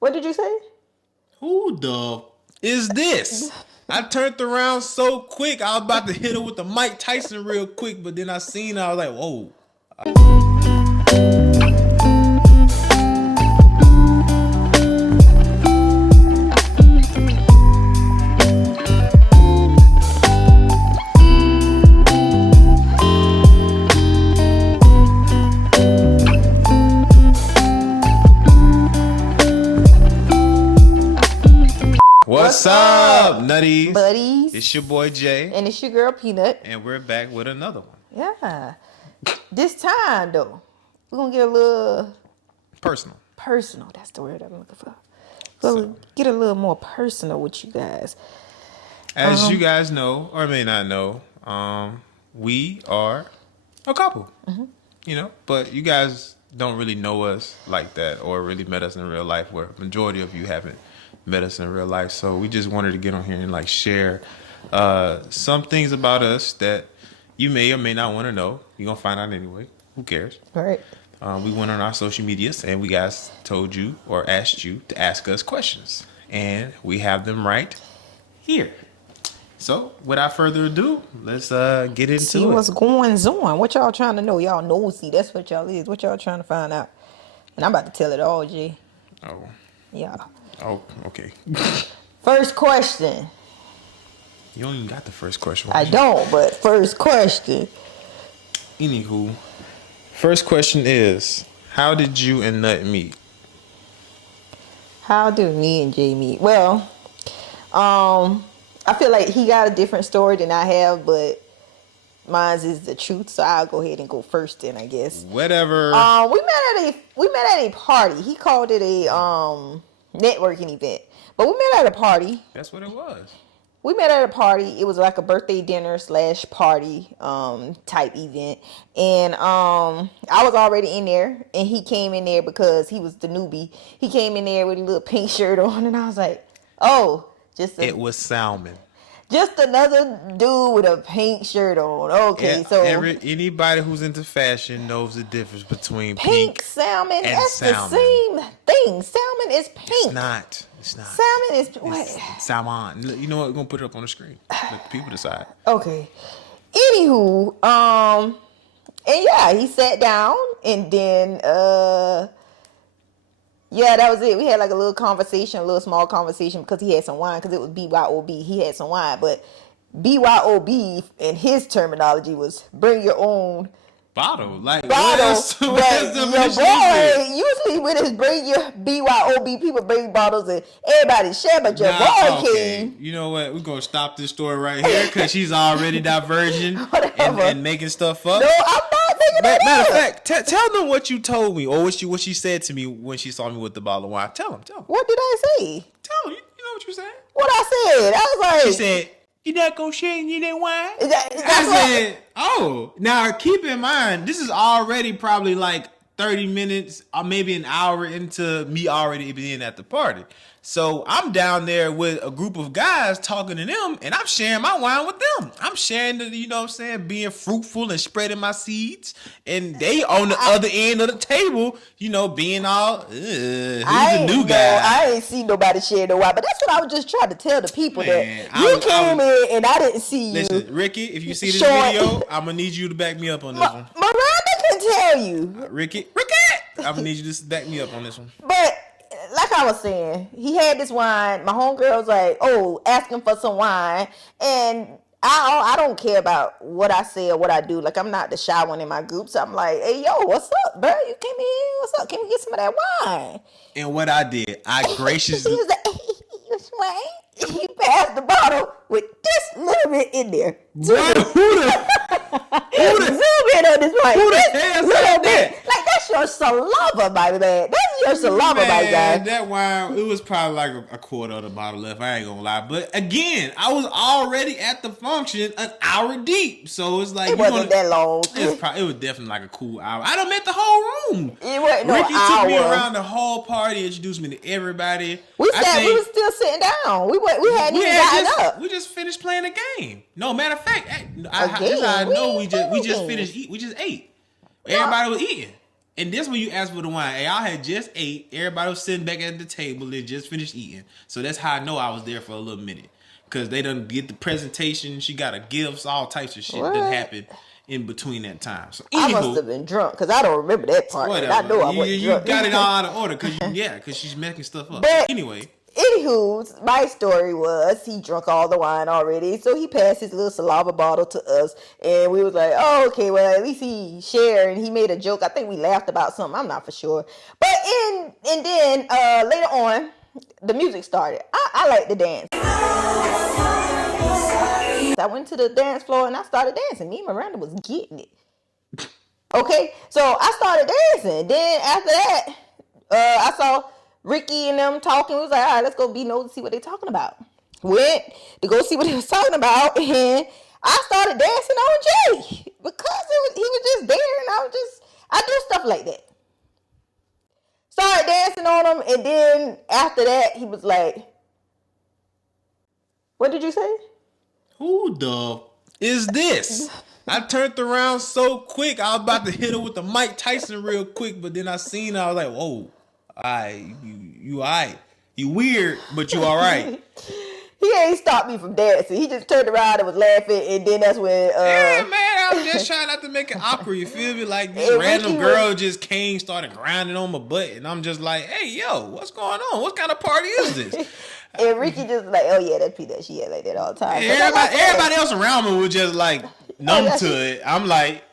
What did you say? Who the is this? I turned around so quick. I was about to hit her with the Mike Tyson real quick, but then I seen her. I was like, whoa. What's up, nutties? Buddies. It's your boy Jay. And it's your girl Peanut. And we're back with another one. Yeah. This time, though, we're going to get a little... Personal. That's the word I'm looking for. We'll get a little more personal with you guys. As you guys know, or may not know, we are a couple. Mm-hmm. You know, but you guys don't really know us like that or really met us in real life, where majority of you haven't met us in real life. So we just wanted to get on here and like share some things about us that you may or may not want to know. You're gonna find out anyway. Who cares? All right. We went on our social medias and we guys told you or asked you to ask us questions, and we have them right here. So without further ado, let's get into See it. what's going on. What y'all trying to know? Y'all nosy. That's what y'all is. What y'all trying to find out? And I'm about to tell it all, G. Oh. Yeah. Oh, okay. First question. You don't even got the first question. I don't, but first question. Anywho, first question is, how did you and Nut meet? How do me and Jay meet? Well, I feel like he got a different story than I have, but mine is the truth, so I'll go ahead and go first then, I guess. Whatever. We met at a party. He called it a networking event, but we met at a party. That's what it was. We met at a party. It was like a birthday dinner / party type event, and I was already in there, and he came in there because he was the newbie. He came in there with a little pink shirt on, and I was like, oh. It was Salmon. Just another dude with a pink shirt on. Okay, Yeah, so anybody who's into fashion knows the difference between pink salmon. and That's salmon. the same thing. Salmon is pink. It's not. Salmon is what? Salmon. You know what? We're gonna put it up on the screen. Let the people decide. Okay. Anywho, and yeah, he sat down, and then yeah, that was it. We had like a little conversation, a little small conversation, because he had some wine, because it was BYOB. He had some wine, but BYOB in his terminology was bring your own bottle. Like, bottle. But your boy, usually when it's bring your BYOB, people bring bottles and everybody share, but your boy came. You know what? We're going to stop this story right here, because she's already diverging and making stuff up. No, I'm not making that up. Matter of fact, tell them what you told me, or what she said to me when she saw me with the bottle of wine. Tell them. What did I say? Tell them. You know what you said. What I said? I was like... She said, you not going to share any of that wine? I said, oh. Now, keep in mind, this is already probably like 30 minutes or maybe an hour into me already being at the party. So I'm down there with a group of guys talking to them, and I'm sharing my wine with them. I'm sharing the, you know what I'm saying, being fruitful and spreading my seeds. And they on the other end of the table, you know, being all, who's the new guy? I ain't seen nobody share no wine, but that's what I was just trying to tell the people, that you came in and I didn't see you. Listen, Ricky, if you see this video, I'm going to need you to back me up on this one. Miranda can tell you. Ricky, I'm going to need you to back me up on this one. But like I was saying, he had this wine. My homegirl was like, oh, asking for some wine. And I don't care about what I say or what I do. Like, I'm not the shy one in my group. So I'm like, hey, yo, what's up, bro? You came in. What's up? Can we get some of that wine? And what I did, I graciously... He was like, hey, what's wine? He passed the bottle with this little bit in there. What? Who the zoom in on this wine. Who the hell said that? Like, that's your saliva, baby, man. That's your saliva, my guy. That wine, it was probably like a quarter of the bottle left. I ain't gonna lie. But again, I was already at the function an hour deep. So it's like... It wasn't that long. It was definitely like a cool hour. I done met the whole room. It wasn't Ricky no took hour. me around the whole party, introduced me to everybody. We were still sitting down. We hadn't even gotten up. We just finished playing a game. No, matter of fact, This is how I know we just finished eat. We just ate. Everybody was eating. And this when you asked for the wine. Hey, I had just ate. Everybody was sitting back at the table and just finished eating. So that's how I know I was there for a little minute. Because they done get the presentation. She got a gifts, all types of shit that happened in between that time. So I must have been drunk because I don't remember that part. Whatever. I know I wasn't drunk. You got it all out of order because she's making stuff up. But anyway. Anywho, my story was he drunk all the wine already, so he passed his little saliva bottle to us, and we was like, oh, okay, well, at least he shared, and he made a joke. I think we laughed about something. I'm not for sure. But and then later on, the music started. I like to dance. I went to the dance floor, and I started dancing. Me and Miranda was getting it. Okay, so I started dancing. Then after that, I saw Ricky and them talking. We was like, all right, let's go be nosy to see what they talking about. Went to go see what he was talking about, and I started dancing on Jay because he was just there, and I do stuff like that. Started dancing on him, and then after that, he was like, what did you say? Who the is this? I turned around so quick, I was about to hit her with the Mike Tyson real quick, but then I seen her, I was like, whoa. You alright. You weird, but you alright. He ain't stopped me from dancing. He just turned around and was laughing, and then that's when yeah, man, I was just trying not to make it awkward, you feel me? Like this random girl just came, started grinding on my butt, and I'm just like, hey, yo, what's going on? What kind of party is this? And Ricky just like, oh yeah, that's Pete, that she had like that all the time. Everybody else around me was just like numb to it. I'm like,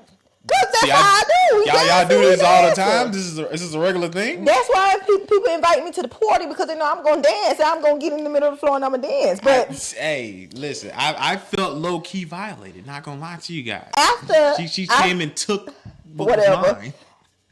that's how I do. Y'all do this all the time? This is a regular thing? That's why people invite me to the party, because they know I'm going to dance. I'm going to get in the middle of the floor and I'm going to dance. But hey, listen, I felt low-key violated. Not going to lie to you guys. After she came and took whatever. Mine.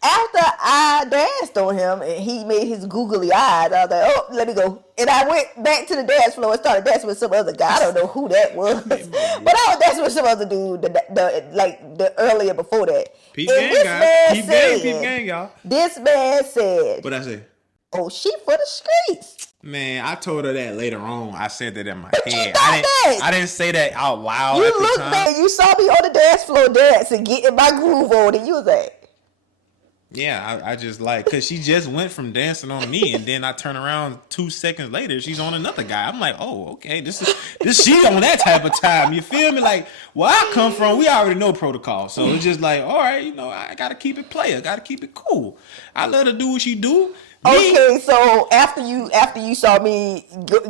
After I danced on him and he made his googly eyes, I was like, oh, let me go. And I went back to the dance floor and started dancing with some other guy. I don't know who that was. But I was dancing with some other dude the earlier before that. Peep gang, guys. Peep gang, y'all. This man said, what'd I say? Oh, she for the streets. Man, I told her that later on. I said that in my but head. I didn't say that out loud. You at the looked time. back, you saw me on the dance floor dancing, getting my groove on, and you was like, yeah, I just like, because she just went from dancing on me, and then I turn around 2 seconds later, she's on another guy. I'm like, oh, okay, this she on that type of time. You feel me? Like, where I come from, we already know protocol. So it's just like, all right, I got to keep it player. Got to keep it cool. I let her do what she do. Okay, so after you saw me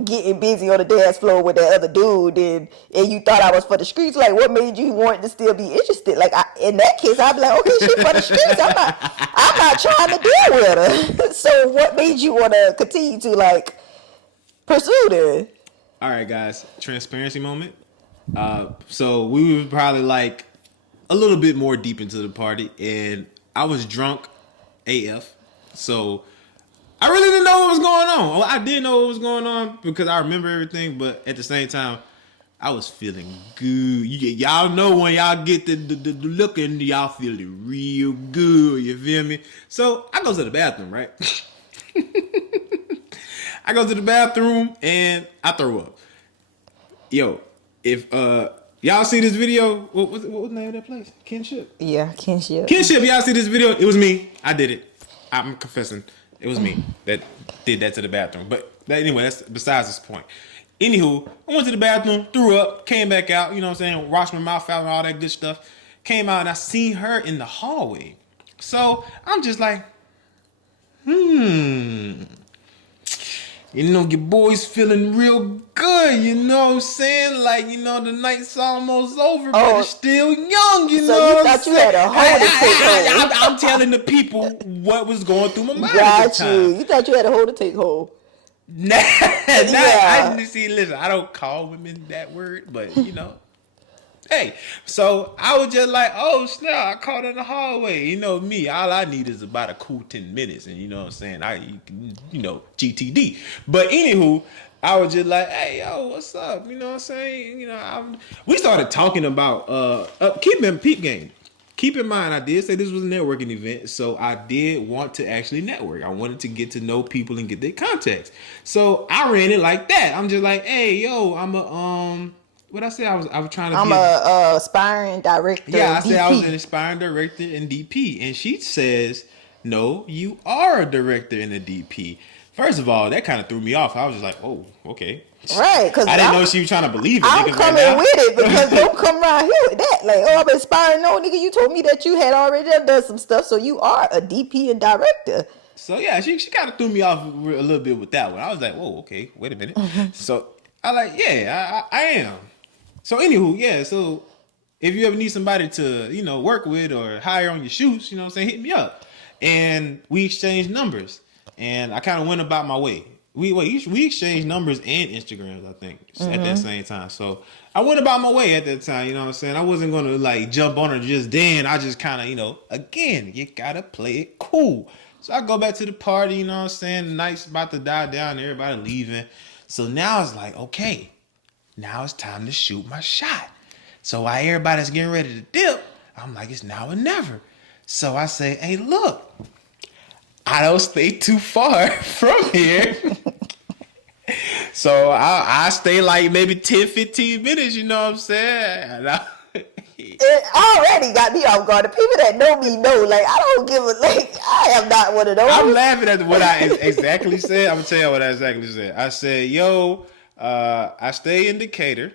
getting busy on the dance floor with that other dude, and you thought I was for the streets, like what made you want to still be interested? Like in that case, I'd be like, okay, she for the streets. I'm not trying to deal with her. So what made you want to continue to like pursue her? All right, guys, transparency moment. So we were probably like a little bit more deep into the party, and I was drunk AF. So I really didn't know what was going on. Well, I did know what was going on because I remember everything, but at the same time, I was feeling good. Y'all know when y'all get the look and y'all feeling real good. You feel me? So I go to the bathroom, right? I go to the bathroom and I throw up. Yo, if y'all see this video, what was the name of that place? Kinship? Yeah, Kinship. Kinship, y'all see this video? It was me. I did it. I'm confessing. It was me that did that to the bathroom. But anyway, that's besides this point. Anywho, I went to the bathroom, threw up, came back out, you know what I'm saying, washed my mouth out and all that good stuff. Came out and I seen her in the hallway. So I'm just like, you know, your boy's feeling real good, you know what I'm saying? Like, you know, the night's almost over, but it's still young, you know what I'm saying? So you thought you had a hold to take home. I'm telling the people what was going through my mind at the time. You thought you had a hold to take home. I didn't see, listen, I don't call women that word, but, you know. Hey, so I was just like, oh snap, I caught her in the hallway. You know me, all I need is about a cool 10 minutes. And you know what I'm saying? You know, GTD. But anywho, I was just like, hey, yo, what's up? You know what I'm saying? You know, we started talking about peep game. Keep in mind, I did say this was a networking event, so I did want to actually network. I wanted to get to know people and get their contacts. So I ran it like that. I'm just like, hey, yo, I'm a what I said, I was trying to. I'm a aspiring director. Yeah, I said I was an aspiring director in DP, and she says, no, you are a director and a DP. First of all, that kind of threw me off. I was just like, oh, okay. Right, because I didn't know she was trying to believe it. I'm niggas coming right now. with it because don't come around here with that. Like, oh, I'm inspiring. No, nigga, you told me that you had already done some stuff, so you are a DP and director. So yeah, she kind of threw me off a little bit with that one. I was like, whoa, okay, wait a minute. So I like, yeah, I am. So anywho, yeah, so if you ever need somebody to, work with or hire on your shoots, you know what I'm saying, hit me up. And we exchanged numbers. And I kind of went about my way. We exchanged numbers and Instagrams, I think, at that same time. So I went about my way at that time, you know what I'm saying? I wasn't going to like jump on her just then. I just kind of, again, you got to play it cool. So I go back to the party, you know what I'm saying? The night's about to die down, everybody leaving. So now it's like, okay, now it's time to shoot my shot. So while everybody's getting ready to dip, I'm like, it's now or never. So I say, hey, look, I don't stay too far from here. So I stay like maybe 10, 15 minutes, you know what I'm saying? It already got me off guard. The people that know me know, like, I don't give a, like, I am not one of those. I'm laughing at what I exactly said. I'm going to tell you what I exactly said. I said, yo, I stay in Decatur,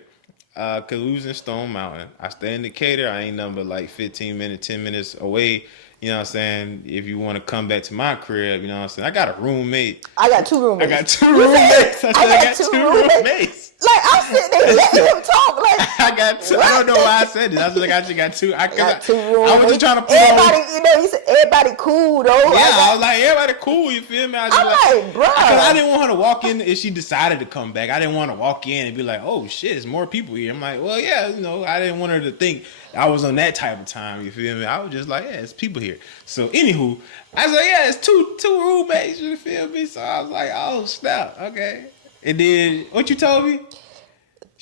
because we was in Stone Mountain. I stay in Decatur. I ain't nothing but like 15 minutes, 10 minutes away. You know what I'm saying? If you want to come back to my crib, you know what I'm saying? I got a roommate. I got 2 roommates. I got 2 roommates. I got 2 roommates. Like, I'm sitting there letting him talk. Like, I got 2. I don't know why I said this. I was like, I actually got 2. I got 2 roommates. I was just trying to put everybody, he said everybody cool, though. Yeah, I was like, everybody cool, you feel me? I'm like, bro. Because I didn't want her to walk in if she decided to come back. I didn't want to walk in and be like, oh, shit, there's more people here. I'm like, well, yeah, I didn't want her to think I was on that type of time, you feel me? I was just like, yeah, it's people here. So, anywho, I was like, yeah, it's two roommates, you feel me? So, I was like, oh, snap, okay. And then, what you told me?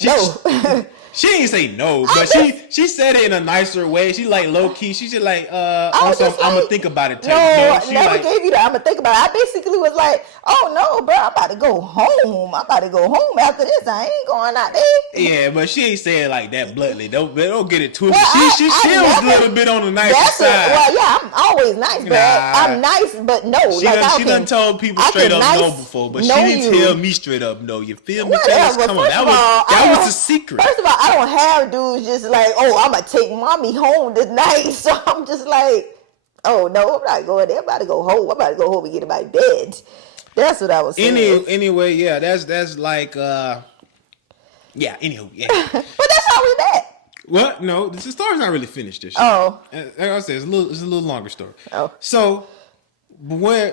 No. She didn't say no, but she said it in a nicer way. She like low key. She just like I'm gonna think about it. No, I never like, gave you that. I'm gonna think about it. I basically was like, oh no, bro, I'm about to go home. I'm about to go home after this. I ain't going out there. Yeah, but she ain't saying it like that bluntly. Don't get it twisted. Well, she was a little bit on the nicer side. Well, yeah, I'm always nice, but I'm nice, but no. She done told people straight up no before, but she didn't tell me straight up no. You feel me? Come on, that was the secret. First of all, I don't have dudes just like, oh, I'm gonna take mommy home tonight. So I'm just like, oh no, I'm not going there. I'm about to go home. I'm about to go home and get in my bed. That's what I was saying. Anyway, yeah, that's like yeah, anywho, yeah. But that's how we met. What? No, the story's not really finished this. Oh. Like I said, it's a little longer story. Oh. So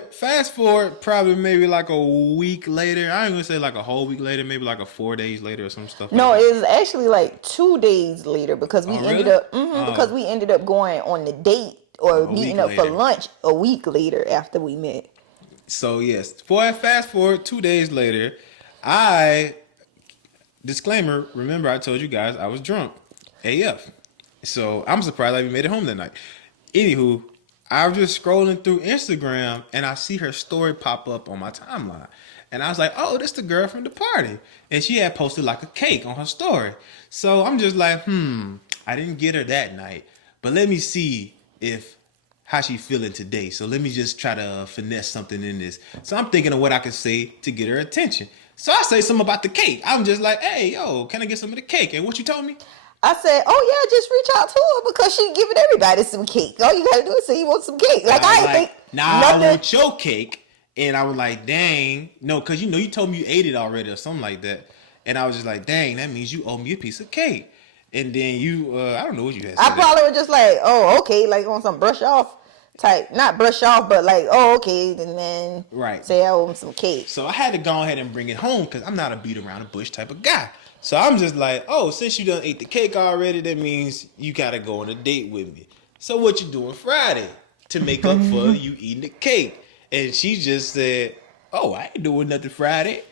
fast forward probably maybe like a week later. I ain't gonna say like a whole week later, maybe like a 4 days later or some stuff. No, like it was actually like 2 days later because we ended up because we ended up going on the date or meeting up for lunch a week later after we met. So yes, fast forward 2 days later, disclaimer, remember I told you guys I was drunk AF. So I'm surprised I even made it home that night. Anywho, I was just scrolling through Instagram and I see her story pop up on my timeline. And I was like, oh, that's the girl from the party. And she had posted like a cake on her story. So I'm just like, I didn't get her that night. But let me see how she feeling today. So let me just try to finesse something in this. So I'm thinking of what I can say to get her attention. So I say something about the cake. I'm just like, hey, yo, can I get some of the cake? And what you told me? I said, oh yeah, just reach out to her because she giving everybody some cake. All you gotta do is say you want some cake. Like I think I want your cake. And I was like, dang, no, because you told me you ate it already or something like that. And I was just like, dang, that means you owe me a piece of cake. And then you, I don't know what you had said. I probably was just like, oh, okay, like on some brush off type, not brush off, but like, oh, okay, and then say I owe him some cake. So I had to go ahead and bring it home because I'm not a beat around the bush type of guy. So I'm just like, oh, since you done ate the cake already, that means you got to go on a date with me. So what you doing Friday to make up for you eating the cake? And she just said, oh, I ain't doing nothing Friday.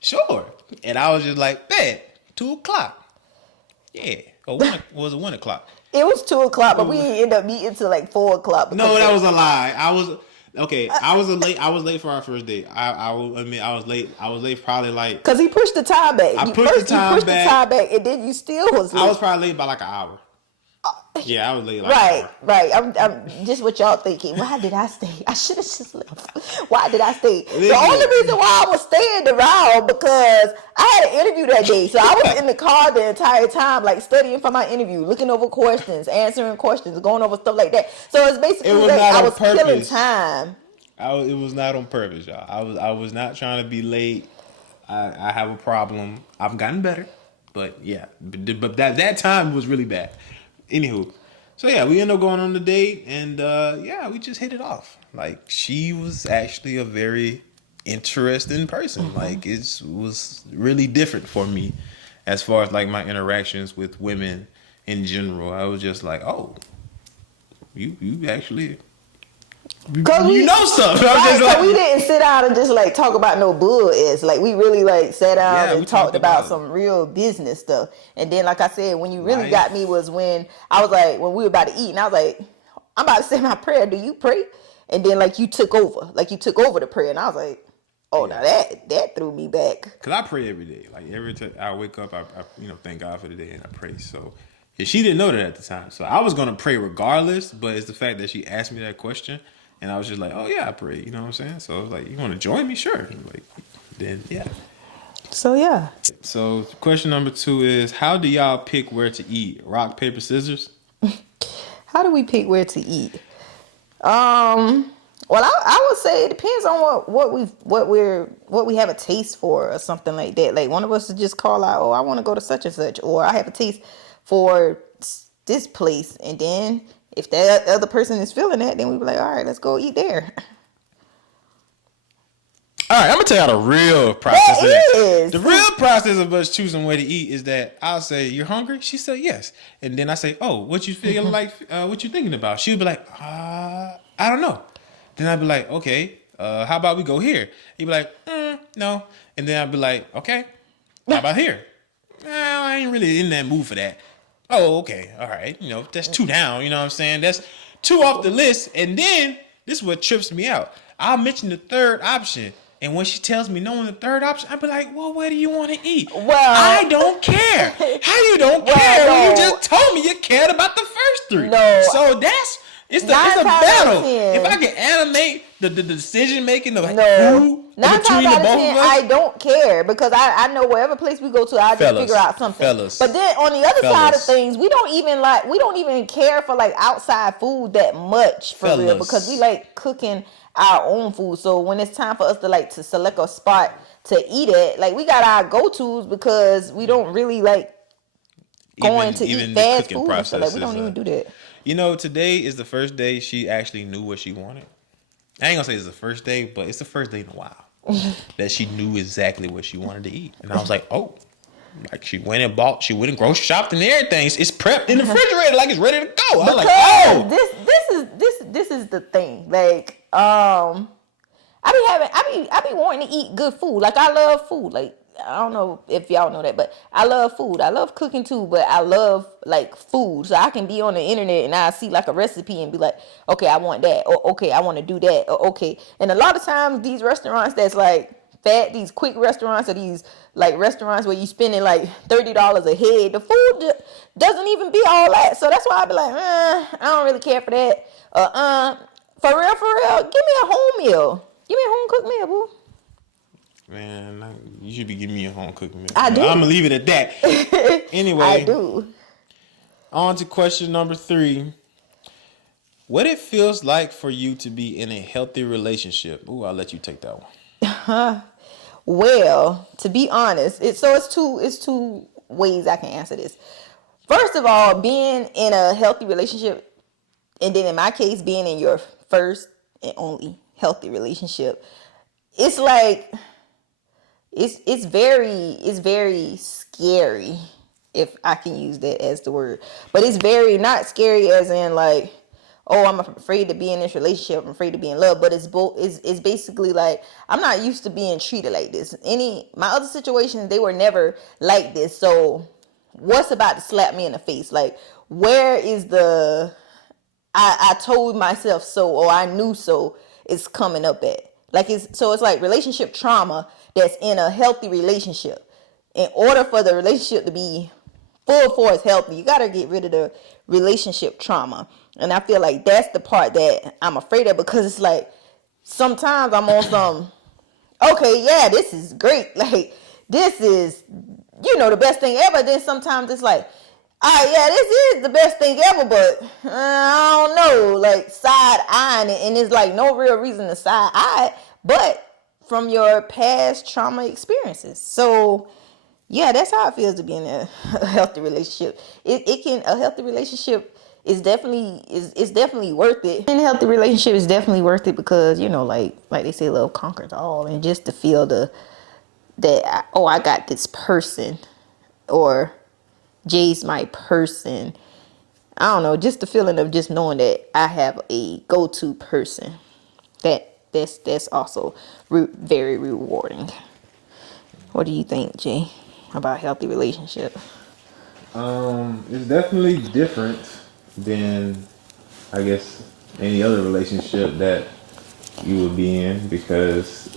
Sure. And I was just like, bet, 2:00. Yeah. Or was it 1:00? It was 2:00, but we ended up meeting till like 4:00. No, that was a lie. I was late for our first date. I was late. I was late probably like because he pushed the time back. I pushed the time back, and then you still was late. I was probably late by like an hour. Yeah, I was late like an hour. Right. I'm just what y'all thinking. Why did I stay? I should have just left. Why did I stay? The only reason why I was staying around because I had an interview that day. So I was in the car the entire time, like studying for my interview, looking over questions, answering questions, going over stuff like that. So it's basically like I was killing time. It was not on purpose, y'all. I was not trying to be late. I have a problem. I've gotten better, but yeah, but that time was really bad. Anywho, so yeah, we ended up going on the date, and yeah, we just hit it off. Like, she was actually a very interesting person. Mm-hmm. Like, it was really different for me as far as like my interactions with women in general. I was just like, oh, you actually. You know stuff. Right, so we didn't sit down and just like talk about no bull ass. Like, we really like sat down and talked about some real business stuff. And then, like I said, when you really got me was when I was like, when we were about to eat, and I was like, I'm about to say my prayer. Do you pray? And then like you took over the prayer, and I was like, oh, now that threw me back. Cause I pray every day. Like every time I wake up, I thank God for the day and I pray. So yeah, she didn't know that at the time. So I was gonna pray regardless, but it's the fact that she asked me that question. And I was just like, oh, yeah, I pray. You know what I'm saying? So I was like, you want to join me? Sure. Like, then, yeah. So, yeah. So question number 2 is, how do y'all pick where to eat? Rock, paper, scissors? How do we pick where to eat? Well, I would say it depends on what we have a taste for or something like that. Like, one of us would just call out, oh, I want to go to such and such, or I have a taste for this place, and then if that other person is feeling that, then we be like, all right, let's go eat there. All right, I'm gonna tell y'all the real process. The real process of us choosing where to eat is that I'll say, "You're hungry?" She said, "Yes." And then I say, "Oh, what you feeling like? What you thinking about?" She'll be like, "I don't know." Then I'd be like, "Okay, how about we go here?" He'd be like, "No." And then I'd be like, "Okay, how about here?" I ain't really in that mood for that. Oh, okay, all right. That's 2 down. You know what I'm saying? That's 2 off the list. And then this is what trips me out. I'll mention the third option. And when she tells me no on the third option, I'll be like, well, where do you want to eat? Well, I don't care. How you don't care when you just told me you cared about the first 3? No. So it's a battle. If I can animate the decision making of who between the both of us. I don't care because I know wherever place we go to, I just figure out something. But then on the other side of things, we don't even care for like outside food that much for real, because we like cooking our own food. So when it's time for us to select a spot to eat at, like, we got our go-tos because we don't really like going to eat fast food. So like, we don't even do that. Today is the first day she actually knew what she wanted. I ain't gonna say it's the first day, but it's the first day in a while that she knew exactly what she wanted to eat. And I was like, oh, like she went and grocery shopped and everything. It's prepped in the refrigerator like it's ready to go. I was like, oh, this is the thing. Like, I be wanting to eat good food. Like, I love food. Like, I don't know if y'all know that, but I love food. I love cooking too, but I love like food. So I can be on the internet and I see like a recipe and be like, okay, I want that, or okay, I want to do that, or okay. And a lot of times these restaurants that's like these quick restaurants, or these like restaurants where you spending like $30 a head, the food doesn't even be all that. So that's why I be like, I don't really care for that. For real, give me a home meal. Give me a home cooked meal, boo. Man, you should be giving me a home cooked meal. I do. I'm gonna leave it at that. Anyway, I do. On to question number 3. What it feels like for you to be in a healthy relationship? Ooh, I'll let you take that one. Well, to be honest, it's two ways I can answer this. First of all, being in a healthy relationship, and then in my case, being in your first and only healthy relationship, it's like it's very scary, if I can use that as the word. But it's very not scary as in like, oh, I'm afraid to be in this relationship, I'm afraid to be in love. But it's basically like, I'm not used to being treated like this. My other situations, they were never like this. So what's about to slap me in the face? Like, where is the I told myself so, or I knew so, it's coming up at? Like, it's like relationship trauma that's in a healthy relationship. In order for the relationship to be full force healthy. You gotta get rid of the relationship trauma. And I feel like that's the part that I'm afraid of, because it's like sometimes I'm on some, okay, yeah, this is great. Like, this is, the best thing ever. Then sometimes it's like, all right, yeah, this is the best thing ever, but I don't know, like side eyeing it, and it's like no real reason to side eye it, but from your past trauma experiences. So yeah, that's how it feels to be in a healthy relationship. A healthy relationship is definitely worth it. In a healthy relationship is definitely worth it, because like they say, love conquers all, and just to feel I got this person, or Jay's my person. I don't know, just the feeling of just knowing that I have a go-to person. That's also very rewarding. What do you think, Jay, about healthy relationship? It's definitely different than, I guess, any other relationship that you would be in, because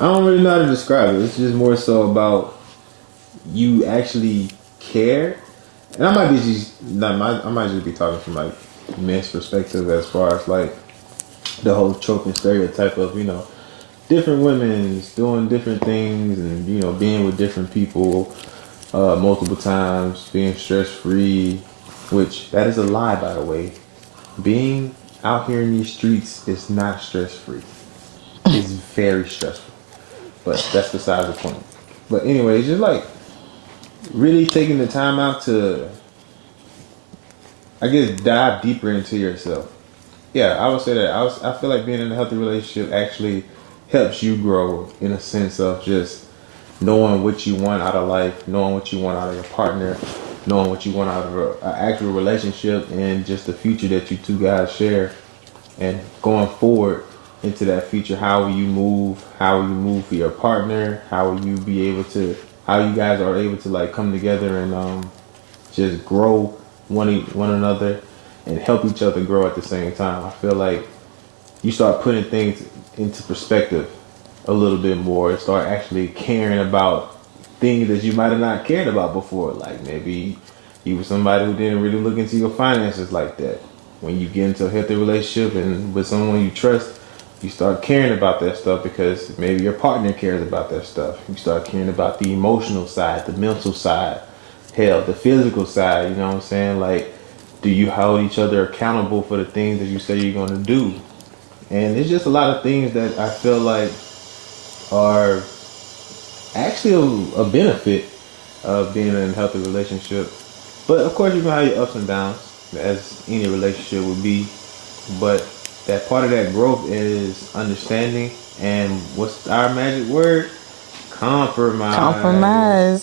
I don't really know how to describe it. It's just more so about you actually care. And I might just be talking from like men's perspective, as far as like the whole trope and stereotype of, different women doing different things, and being with different people multiple times, being stress free, which that is a lie, by the way. Being out here in these streets is not stress free. It's very stressful, but that's besides the point. But anyway, it's just like really taking the time out to, I guess, dive deeper into yourself. Yeah, I would say that. I feel like being in a healthy relationship actually helps you grow, in a sense of just knowing what you want out of life, knowing what you want out of your partner, knowing what you want out of an actual relationship, and just the future that you two guys share. And going forward into that future, how will you move? How will you move for your partner? How will you be able to? How you guys are able to like come together and just grow one another and help each other grow at the same time. I feel like you start putting things into perspective a little bit more, and start actually caring about things that you might have not cared about before. Like maybe you were somebody who didn't really look into your finances like that. When you get into a healthy relationship and with someone you trust, you start caring about that stuff, because maybe your partner cares about that stuff. You start caring about the emotional side, the mental side, hell, the physical side. You know what I'm saying? Like, do you hold each other accountable for the things that you say you're going to do? And it's just a lot of things that I feel like are actually a benefit of being in a healthy relationship. But of course, you can have your ups and downs, as any relationship would be. But that part of that growth is understanding, and what's our magic word? Compromise.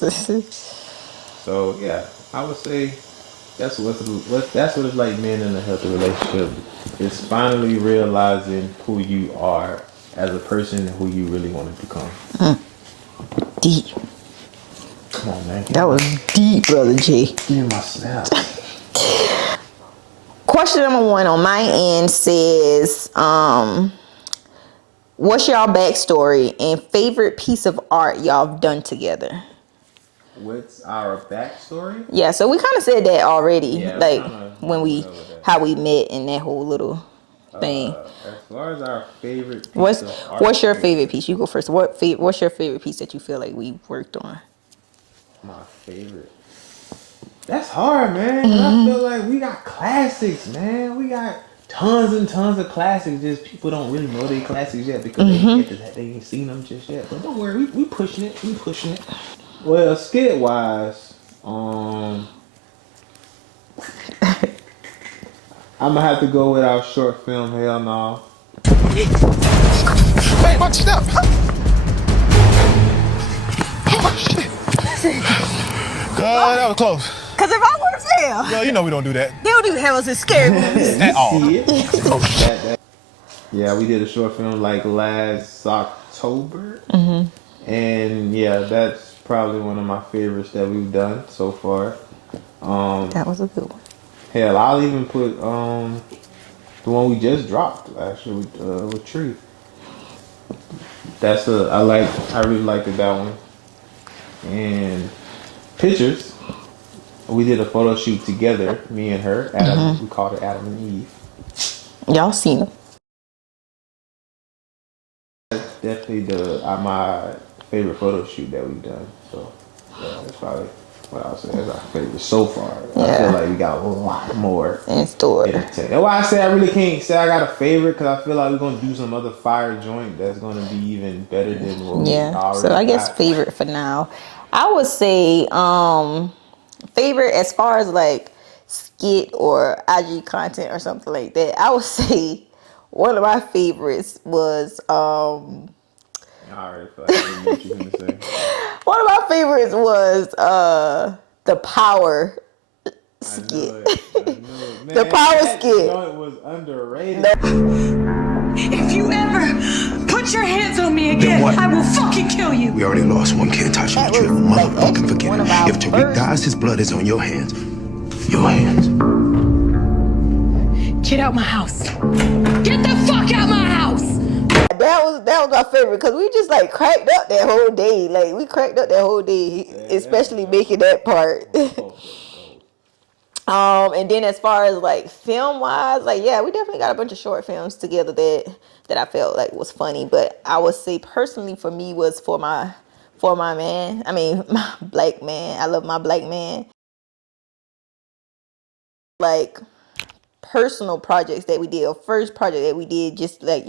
So yeah, I would say that's what it's like being in a healthy relationship. It's finally realizing who you are as a person and who you really want to become. Deep. Come on, man. That was deep, Brother G. Give me my snap. Question number 1 on my end says, what's y'all backstory and favorite piece of art y'all have done together? What's our backstory? Yeah, so we kind of said that already, Yeah, like how we met and that whole little thing. As far as our favorite piece What's of art, what's your favorite piece? You go first. What's your favorite piece that you feel like we worked on? My favorite. That's hard, man. I feel like we got classics, man. We got tons and tons of classics. Just people don't really know they classics yet, because they ain't seen them just yet. But don't worry, we pushing it. We pushing it. Well, skit wise, I'm gonna have to go with our short film. Hell no. Hey, watch it up. Oh, shit. That was close. Because if I were to fail, Girl, you know we don't do that. they don't do hell as scary movies. At all. See it? Yeah, we did a short film like last October. And yeah, that's probably one of my favorites that we've done so far. That was a good one. Hell, I'll even put the one we just dropped actually with Tree. I really liked that one. and pictures. We did a photo shoot together, me and her. Adam, we called it Adam and Eve. Y'all seen them. Definitely my favorite photo shoot that we've done. So yeah, that's probably what I'll say is our favorite so far. I feel like we got a lot more in store. That's why I say I really can't say I got a favorite, because I feel like we're gonna do some other fire joint that's gonna be even better than what we already So I guess got. favorite for now. I would say favorite as far as like skit or IG content or something like that. I would say one of my favorites was I already feel like I knew what you were gonna say. one of my favorites was the power skit. I knew it. Man, The power that skit. joint was underrated. If you ever put your hands on me again, I will fucking kill you. We already lost one. Can't touch That me. You'll was, like, motherfucking actually forget one it. of our If Tariq first- dies, his blood is on your hands. Your hands. Get out my house. Get the fuck out my house. That was my favorite, because we just like cracked up that whole day. Like we cracked up that whole day, especially making that part. And then as far as like film wise, like we definitely got a bunch of short films together that I felt like was funny. But I would say personally for me was for my man. I mean my black man. I love my black man. Like personal projects that we did, or first project that we did, just like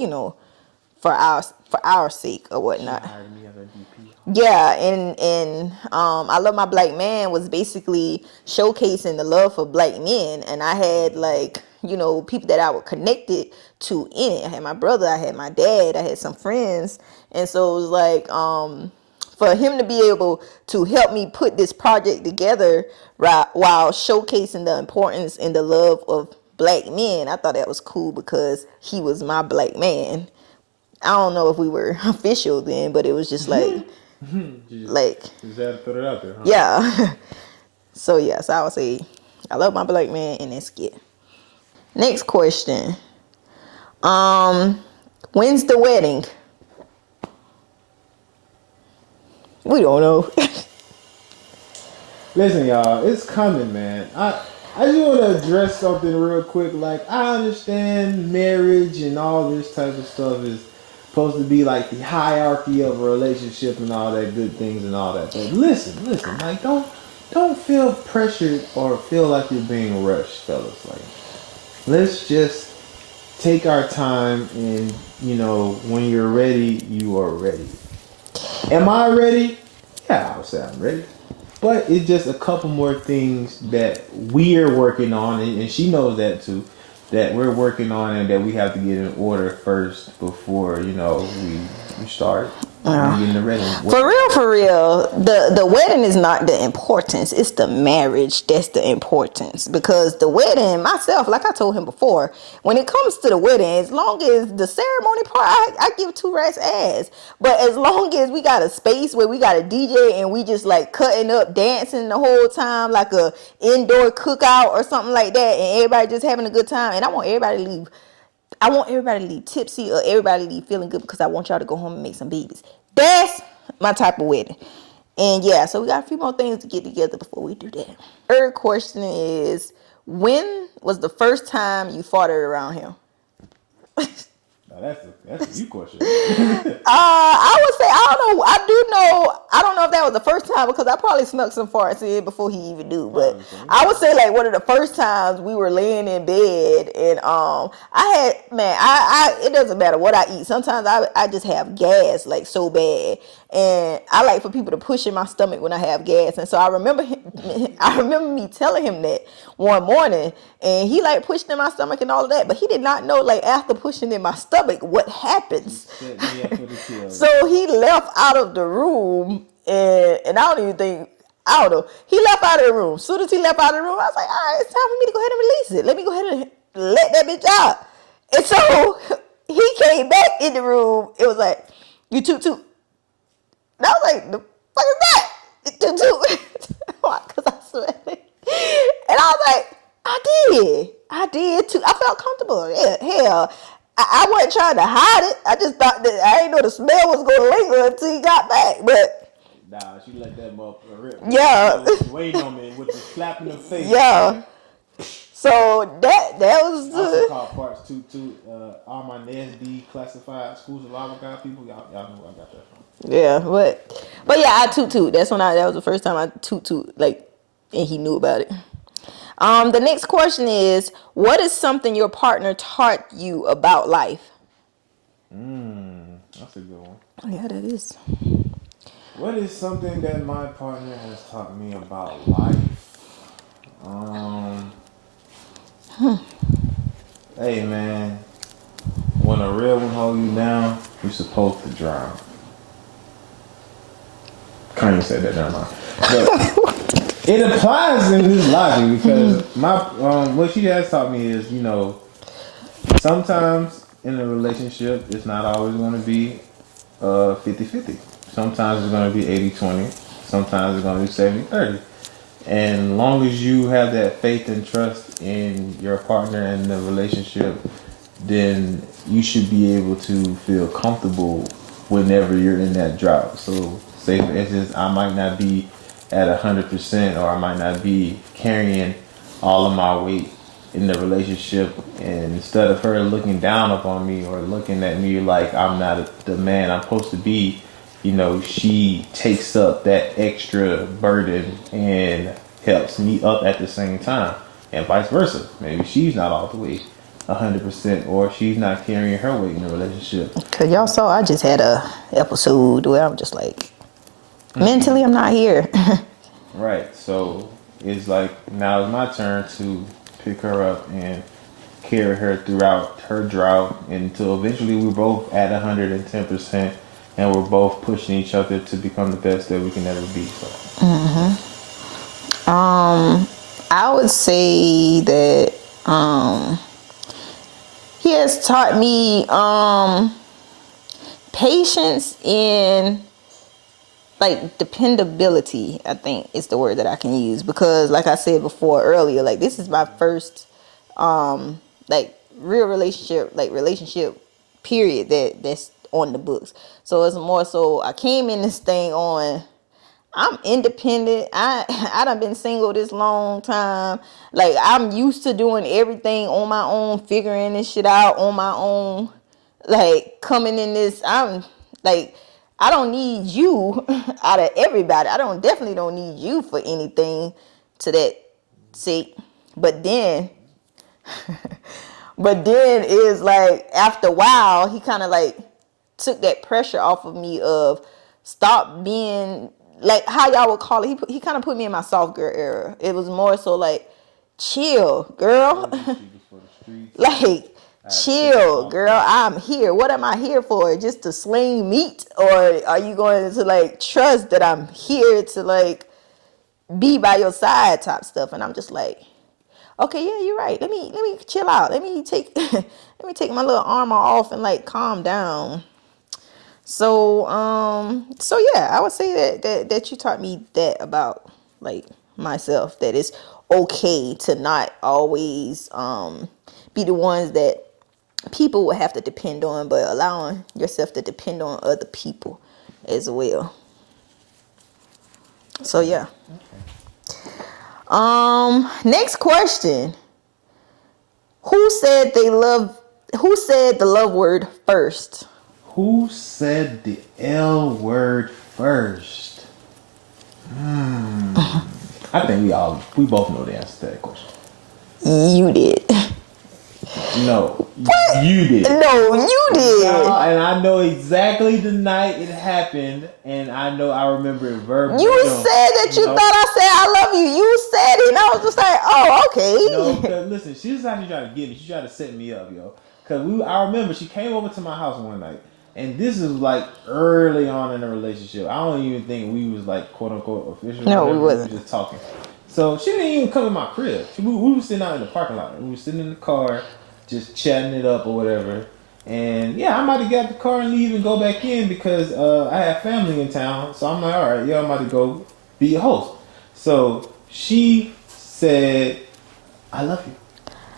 for our sake or whatnot. Yeah, and I Love My Black Man was basically showcasing the love for black men, and I had like people that I were connected to in it. I had my brother, I had my dad, I had some friends, and so it was like for him to be able to help me put this project together while showcasing the importance and the love of black men, I thought that was cool because he was my black man. I don't know if we were official then, but it was just like, like, Just had to put it out there, huh? yeah. So yes, I would say I love my black man in that skit. Next question. When's the wedding? We don't know. Listen, y'all, it's coming, man. I just want to address something real quick. Like, I understand marriage and all this type of stuff is supposed to be like the hierarchy of a relationship and all that good things and all that. But listen, like don't feel pressured or feel like you're being rushed, fellas. Like, let's just take our time, and when you're ready, you are ready. Am I ready? Yeah, I would say I'm ready. But it's just a couple more things that we're working on, and she knows that too, that we're working on and that we have to get in order first before, we start getting the wedding. For real, the wedding is not the importance. It's the marriage that's the importance. Because the wedding, myself, like I told him before, when it comes to the wedding, as long as the ceremony part, I give 2 rats ass. But as long as we got a space where we got a DJ and we just like cutting up, dancing the whole time, like a indoor cookout or something like that, and everybody just having a good time, and I want everybody to leave. I want everybody to leave tipsy or everybody to leave feeling good, because I want y'all to go home and make some babies. That's my type of wedding. And yeah, so we got a few more things to get together before we do that. Third question is, when was the first time you farted around him? Now that's a you question. I would say, I don't know. I don't know if that was the first time, because I probably snuck some farts in before he even knew. But I would say like one of the first times we were laying in bed, and it doesn't matter what I eat. Sometimes I just have gas like so bad, and I like for people to push in my stomach when I have gas. And so I remember me telling him that one morning, and he like pushed in my stomach and all of that, but he did not know, like, after pushing in my stomach what happens. So he left out of the room, and I don't know. He left out of the room. As soon as he left out of the room, I was like, all right, it's time for me to go ahead and release it. Let me go ahead and let that bitch out. And so he came back in the room. It was like, you toot. And I was like, the fuck is that? Toot. Because I sweat. And I was like, I did too. I felt comfortable. Yeah, hell, I wasn't trying to hide it. I just thought that I didn't know the smell was going to linger until he got back. But Nah, she let that motherfucker rip. Yeah. She was waiting on me with the slap in the face. Yeah. So that was I also call parts toot. All my NSD classified schools of lava guy people. Y'all know where I got that from. yeah, but yeah, I toot. That was the first time I toot like, and he knew about it. The next question is, what is something your partner taught you about life? That's a good one. Yeah, that is. What is something that my partner has taught me about life? Hey man, when a real one hold you down, you're supposed to drown. Kanye said that, never mind. But it applies in this logic because my what she has taught me is, you know, sometimes in a relationship it's not always going to be 50-50. Sometimes it's going to be 80-20. Sometimes it's going to be 70-30. And as long as you have that faith and trust in your partner and the relationship, then you should be able to feel comfortable whenever you're in that drought. So say for instance, I might not be at 100% or I might not be carrying all of my weight in the relationship, and instead of her looking down upon me or looking at me like I'm not the man I'm supposed to be, you know, she takes up that extra burden and helps me up at the same time, and vice versa. Maybe she's not all the way 100%, or she's not carrying her weight in the relationship. Cause y'all saw I just had a episode where I'm just like, mentally I'm not here. Right. So it's like now it's my turn to pick her up and carry her throughout her drought until eventually we're both at 110%. And we're both pushing each other to become the best that we can ever be. So. I would say that he has taught me patience and like dependability, I think is the word that I can use, because like I said before earlier, like this is my first like real relationship period that's on the books. So it's more so I came in this thing on, I'm independent. I done been single this long time. Like I'm used to doing everything on my own, figuring this shit out on my own. Like coming in this, I'm like, I don't need you out of everybody. Definitely don't need you for anything to that sake. But then it's like after a while, he kind of like took that pressure off of me of stop being like how y'all would call it. He kind of put me in my soft girl era. It was more so like, chill, girl. Like, chill, girl. I'm here. What am I here for? Just to sling meat? Or are you going to like trust that I'm here to like be by your side type stuff? And I'm just like, okay, yeah, you're right. Let me chill out. Let me take my little armor off and like calm down. So yeah, I would say that you taught me that about like myself, that it's okay to not always be the ones that people will have to depend on, but allowing yourself to depend on other people as well. So yeah. Next question. Who said the love word first? Who said the L word first? I think we both know the answer to that question. You did. No. What? You did. No, you did. No, and I know exactly the night it happened, and I remember it verbatim. You said that you thought I said I love you. You said it, and I was just like, oh, okay. No, because listen, she's actually trying to get me. She tried to set me up, yo. Because I remember she came over to my house one night, and this is like early on in the relationship. I don't even think we was like quote unquote official. No, we wasn't. We were just talking. So she didn't even come to my crib. We were sitting out in the parking lot. We were sitting in the car, just chatting it up or whatever. And yeah, I'm about to get out the car and leave and go back in because I have family in town. So I'm like, all right, yeah, I'm about to go be a host. So she said, I love you.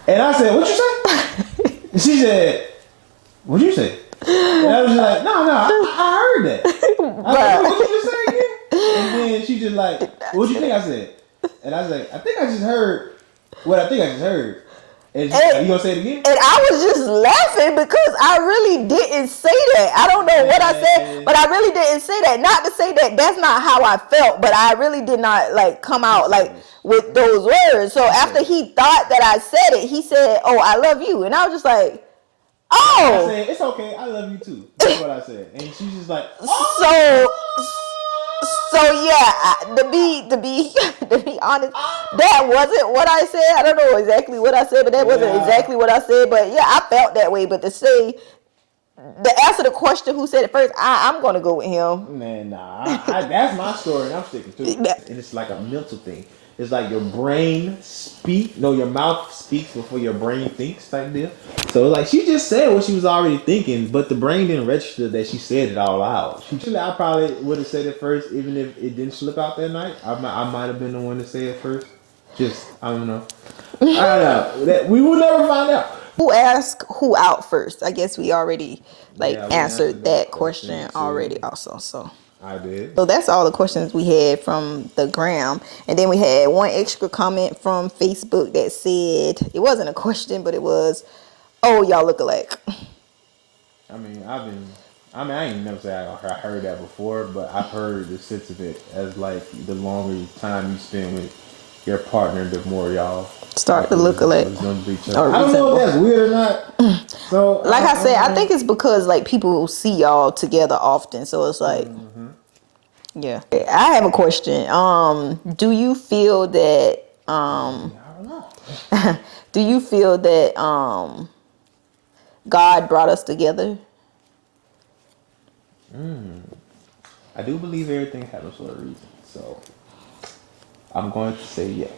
And I said, what you say? And she said, what'd you say? And I was like, no, I heard that. I was like, what did you say again? What do you think I said? And I was like, I think I just heard what I think I just heard. And you gonna say it again? And I was just laughing because I really didn't say that. I don't know what I said, but I really didn't say that. Not to say that that's not how I felt, but I really did not like come out like with those words. So after he thought that I said it, he said, "Oh, I love you," and I was just like, "Oh." I said, it's okay. I love you too. That's what I said. And she's just like, oh. So yeah, to be honest, that wasn't what I said. I don't know exactly what I said, but that wasn't exactly what I said. But yeah, I felt that way. But to answer the question, who said it first, I'm gonna go with him. Man, nah. That's my story, and I'm sticking to it. And it's like a mental thing. It's like your your mouth speaks before your brain thinks type deal. So like she just said what she was already thinking, but the brain didn't register that she said it all out. I probably would have said it first, even if it didn't slip out that night. I might have been the one to say it first. I don't know. I don't know. We will never find out. Who asked who out first? I guess we already answered that question already also. So I did. So that's all the questions we had from the gram. And then we had one extra comment from Facebook that said, it wasn't a question, but it was, "Oh, y'all look alike." I ain't never say I heard that before, but I've heard the sense of it as like the longer time you spend with your partner, the more y'all start to look alike. I don't know if that's weird or not. So like I said, I think it's because like people see y'all together often, so it's like, yeah. I have a question. Do you feel that do you feel that God brought us together? I do believe everything happens for a reason, so I'm going to say yes.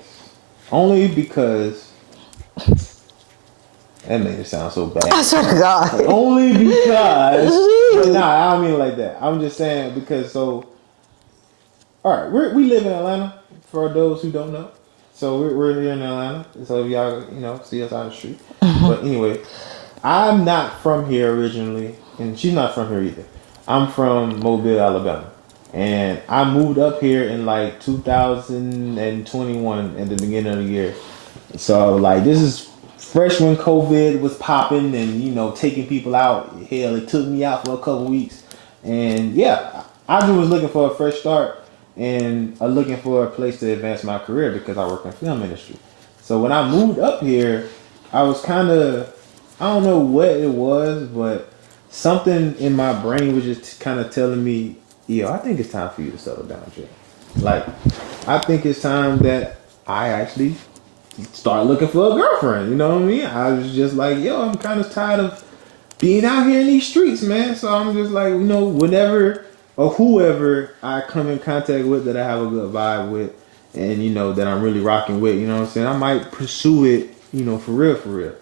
Only because that made it sound so bad. I swear to God. Only because I don't mean it like that. I'm just saying because all right, we live in Atlanta for those who don't know. So we're here in Atlanta. So if y'all see us on the street. But anyway, I'm not from here originally, and she's not from here either. I'm from Mobile, Alabama. And I moved up here in like 2021 at the beginning of the year. So like this is fresh when COVID was popping and taking people out. Hell, it took me out for a couple weeks. And yeah, I just was looking for a fresh start and looking for a place to advance my career because I work in film industry. So when I moved up here, I was kind of, I don't know what it was, but something in my brain was just kind of telling me, I think it's time for you to settle down, Jay. Like, I think it's time that I actually start looking for a girlfriend. You know what I mean? I was just like, I'm kind of tired of being out here in these streets, man. So I'm just like, whenever or whoever I come in contact with that I have a good vibe with and, that I'm really rocking with, you know what I'm saying? I might pursue it, for real.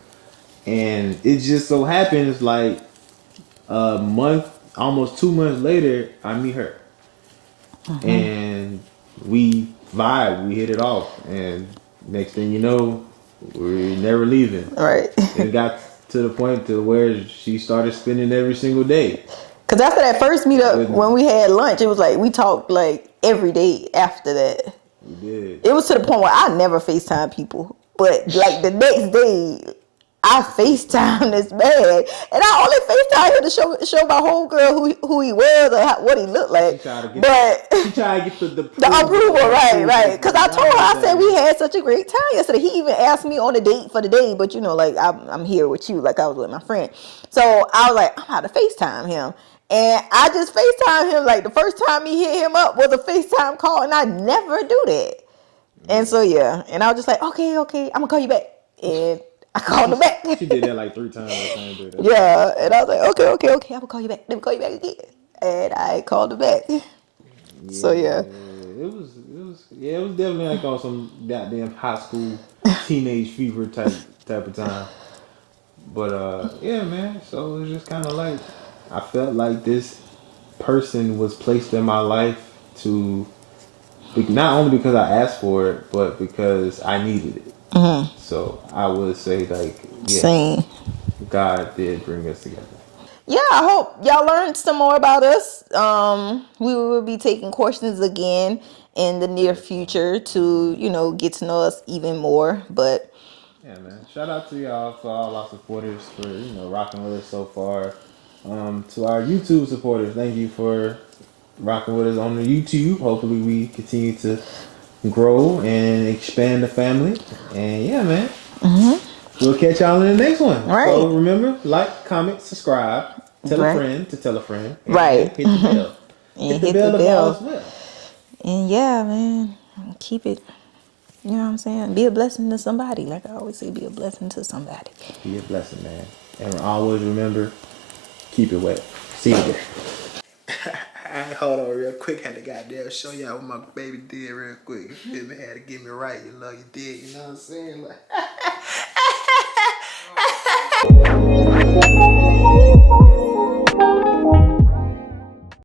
And it just so happens like a month, almost 2 months later, I meet her. And we vibe, we hit it off. And next thing you know, we're never leaving. Right. It got to the point to where she started spending every single day. Because after that first meetup, when we had lunch, it was like we talked like every day after that. We did. It was to the point where I never FaceTime people. But like the next day, I FaceTime this man, and I only FaceTime him to show my homegirl who he was or what he looked like. She tried to get the approval, right? Because I told her, I said we had such a great time yesterday. He even asked me on a date for the day, but like I'm here with you, like I was with my friend. So I was like, I'm about to FaceTime him. And I just FaceTime him. Like the first time he hit him up was a FaceTime call, and I never do that. And so yeah, and I was just like, okay, I'm gonna call you back. And I called him back. She did that like 3 times. Yeah, and I was like, okay, I'm gonna call you back. Let me call you back again. And I called him back. So yeah. It was definitely like on some goddamn high school teenage fever type of time. But yeah, man. So it was just kind of like I felt like this person was placed in my life to not only because I asked for it, but because I needed it. So I would say like, yeah, same. God did bring us together. yeah, I hope y'all learned some more about us. We will be taking questions again in the near future to, get to know us even more. But Yeah, man. Shout out to y'all for all our supporters for rocking with us so far. To our YouTube supporters, thank you for rocking with us on the YouTube. Hopefully, we continue to grow and expand the family. And yeah, man. We'll catch y'all in the next one. right, So remember, like, comment, subscribe, tell a right, friend to tell a friend, and right, hit the bell. and Hit the hit the bell if all is bell. well. And yeah, man, keep it. You know what I'm saying? Be a blessing to somebody. Like I always say, be a blessing to somebody. Be a blessing, man. And always remember, keep it wet. See you there. Hold on real quick. Had to goddamn show y'all what my baby did real quick. You feel me? Had to get me right. You did. You know what I'm saying? Like,